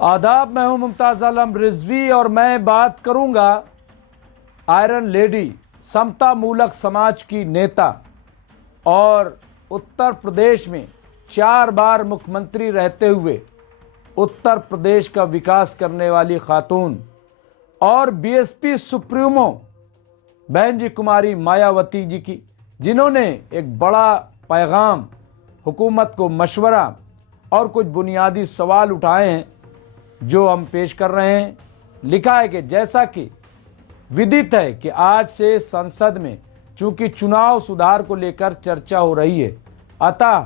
आदाब, मैं हूं मुमताज़ आलम रिजवी और मैं बात करूंगा आयरन लेडी, समता मूलक समाज की नेता और उत्तर प्रदेश में 4 बार मुख्यमंत्री रहते हुए उत्तर प्रदेश का विकास करने वाली खातून और बीएसपी सुप्रीमो बहन जी कुमारी मायावती जी की, जिन्होंने एक बड़ा पैगाम, हुकूमत को मशवरा और कुछ बुनियादी सवाल उठाए हैं जो हम पेश कर रहे हैं। लिखा है कि जैसा कि विदित है कि आज से संसद में चूंकि चुनाव सुधार को लेकर चर्चा हो रही है, अतः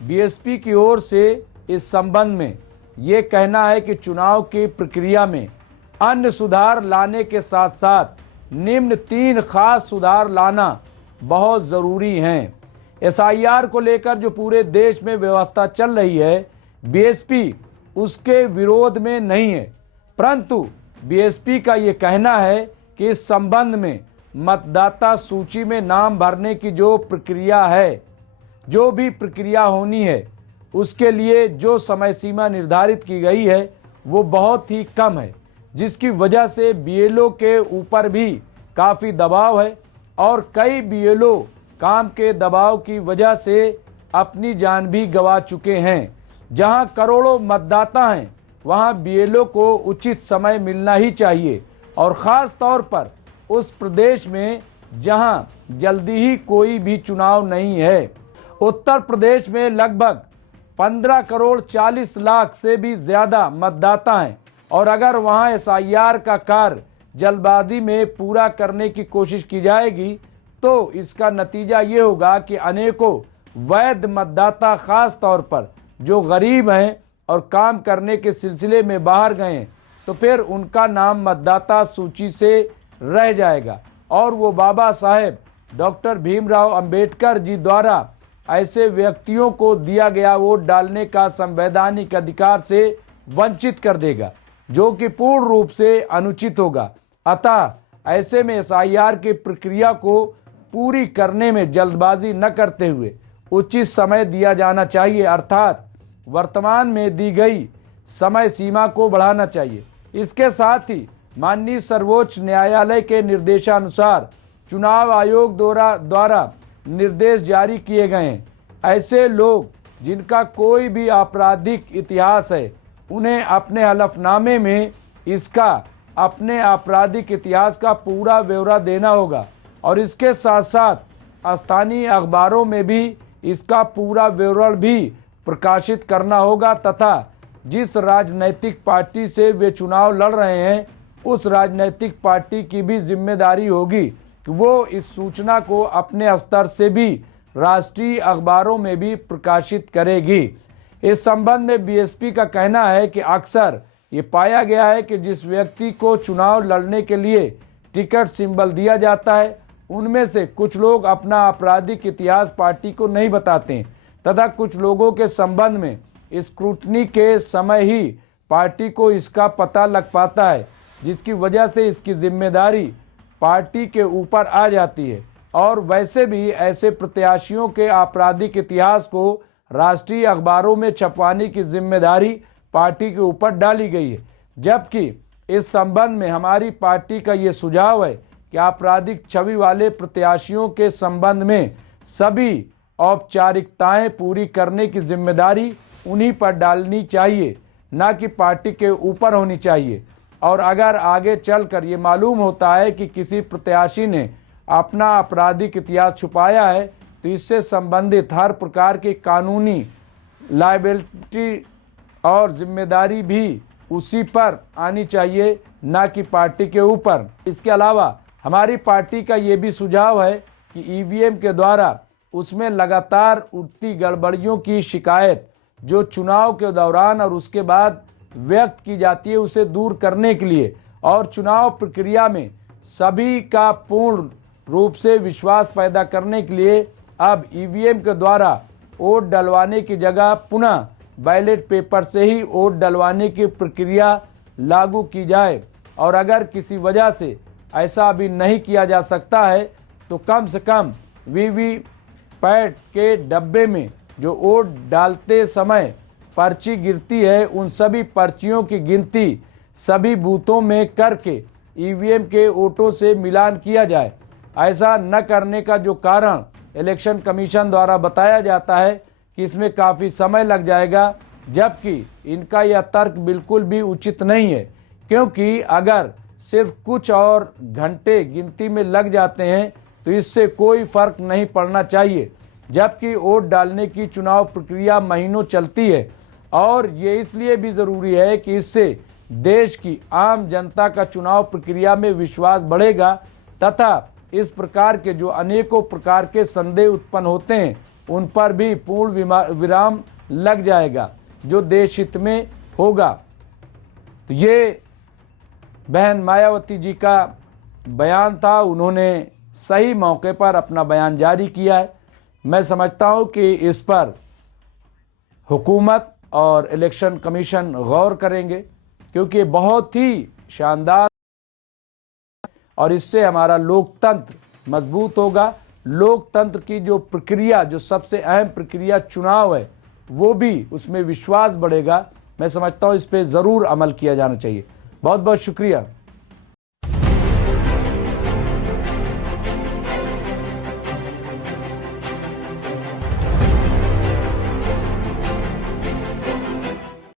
बीएसपी की ओर से इस संबंध में ये कहना है कि चुनाव की प्रक्रिया में अन्य सुधार लाने के साथ साथ निम्न 3 खास सुधार लाना बहुत ज़रूरी हैं। एसआईआर को लेकर जो पूरे देश में व्यवस्था चल रही है, बीएसपी उसके विरोध में नहीं है, परंतु बीएसपी का ये कहना है कि इस संबंध में मतदाता सूची में नाम भरने की जो प्रक्रिया है, जो भी प्रक्रिया होनी है, उसके लिए जो समय सीमा निर्धारित की गई है वो बहुत ही कम है, जिसकी वजह से बीएलओ के ऊपर भी काफ़ी दबाव है और कई बीएलओ काम के दबाव की वजह से अपनी जान भी गंवा चुके हैं। जहां करोड़ों मतदाता हैं, वहां बीएलओ को उचित समय मिलना ही चाहिए और ख़ास तौर पर उस प्रदेश में जहां जल्दी ही कोई भी चुनाव नहीं है। उत्तर प्रदेश में लगभग 15 करोड़ 40 लाख से भी ज़्यादा मतदाता हैं और अगर वहां एसआईआर का कार्य जल्दबाजी में पूरा करने की कोशिश की जाएगी तो इसका नतीजा ये होगा कि अनेकों वैध मतदाता, खास तौर पर जो गरीब हैं और काम करने के सिलसिले में बाहर गए हैं, तो फिर उनका नाम मतदाता सूची से रह जाएगा और वो बाबा साहेब डॉक्टर भीमराव अंबेडकर जी द्वारा ऐसे व्यक्तियों को दिया गया वोट डालने का संवैधानिक अधिकार से वंचित कर देगा, जो कि पूर्ण रूप से अनुचित होगा। अतः ऐसे में एसआईआर की प्रक्रिया को पूरी करने में जल्दबाजी न करते हुए उचित समय दिया जाना चाहिए, अर्थात वर्तमान में दी गई समय सीमा को बढ़ाना चाहिए। इसके साथ ही माननीय सर्वोच्च न्यायालय के निर्देशानुसार चुनाव आयोग द्वारा निर्देश जारी किए गए हैं। ऐसे लोग जिनका कोई भी आपराधिक इतिहास है, उन्हें अपने हलफनामे में इसका अपने आपराधिक इतिहास का पूरा ब्यौरा देना होगा और इसके साथ साथ स्थानीय अखबारों में भी इसका पूरा विवरण भी प्रकाशित करना होगा तथा जिस राजनैतिक पार्टी से वे चुनाव लड़ रहे हैं, उस राजनैतिक पार्टी की भी जिम्मेदारी होगी कि वो इस सूचना को अपने स्तर से भी राष्ट्रीय अखबारों में भी प्रकाशित करेगी। इस संबंध में बीएसपी का कहना है कि अक्सर ये पाया गया है कि जिस व्यक्ति को चुनाव लड़ने के लिए टिकट सिंबल दिया जाता है, उनमें से कुछ लोग अपना आपराधिक इतिहास पार्टी को नहीं बताते हैं तथा कुछ लोगों के संबंध में स्क्रूटनी के समय ही पार्टी को इसका पता लग पाता है, जिसकी वजह से इसकी जिम्मेदारी पार्टी के ऊपर आ जाती है। और वैसे भी ऐसे प्रत्याशियों के आपराधिक इतिहास को राष्ट्रीय अखबारों में छपवाने की जिम्मेदारी पार्टी के ऊपर डाली गई है, जबकि इस संबंध में हमारी पार्टी का ये सुझाव है कि आपराधिक छवि वाले प्रत्याशियों के संबंध में सभी औपचारिकताएं पूरी करने की जिम्मेदारी उन्हीं पर डालनी चाहिए, ना कि पार्टी के ऊपर होनी चाहिए। और अगर आगे चलकर ये मालूम होता है कि किसी प्रत्याशी ने अपना आपराधिक इतिहास छुपाया है, तो इससे संबंधित हर प्रकार की कानूनी लायबिलिटी और जिम्मेदारी भी उसी पर आनी चाहिए, ना कि पार्टी के ऊपर। इसके अलावा हमारी पार्टी का ये भी सुझाव है कि ईवीएम के द्वारा उसमें लगातार उठती गड़बड़ियों की शिकायत जो चुनाव के दौरान और उसके बाद व्यक्त की जाती है, उसे दूर करने के लिए और चुनाव प्रक्रिया में सभी का पूर्ण रूप से विश्वास पैदा करने के लिए अब ईवीएम के द्वारा वोट डलवाने की जगह पुनः बैलेट पेपर से ही वोट डलवाने की प्रक्रिया लागू की जाए। और अगर किसी वजह से ऐसा अभी नहीं किया जा सकता है तो कम से कम वीवीपैट के डब्बे में जो वोट डालते समय पर्ची गिरती है उन सभी पर्चियों की गिनती सभी बूथों में करके ईवीएम के वोटों से मिलान किया जाए। ऐसा न करने का जो कारण इलेक्शन कमीशन द्वारा बताया जाता है कि इसमें काफ़ी समय लग जाएगा, जबकि इनका यह तर्क बिल्कुल भी उचित नहीं है, क्योंकि अगर सिर्फ कुछ और घंटे गिनती में लग जाते हैं तो इससे कोई फर्क नहीं पड़ना चाहिए, जबकि वोट डालने की चुनाव प्रक्रिया महीनों चलती है। और ये इसलिए भी ज़रूरी है कि इससे देश की आम जनता का चुनाव प्रक्रिया में विश्वास बढ़ेगा तथा इस प्रकार के जो अनेकों प्रकार के संदेह उत्पन्न होते हैं उन पर भी पूर्ण विराम लग जाएगा, जो देश हित में होगा। तो ये बहन मायावती जी का बयान था, उन्होंने सही मौके पर अपना बयान जारी किया है। मैं समझता हूं कि इस पर हुकूमत और इलेक्शन कमीशन गौर करेंगे, क्योंकि ये बहुत ही शानदार और इससे हमारा लोकतंत्र मजबूत होगा। लोकतंत्र की जो प्रक्रिया, जो सबसे अहम प्रक्रिया चुनाव है, वो भी उसमें विश्वास बढ़ेगा। मैं समझता हूँ इस पर ज़रूर अमल किया जाना चाहिए। बहुत बहुत शुक्रिया।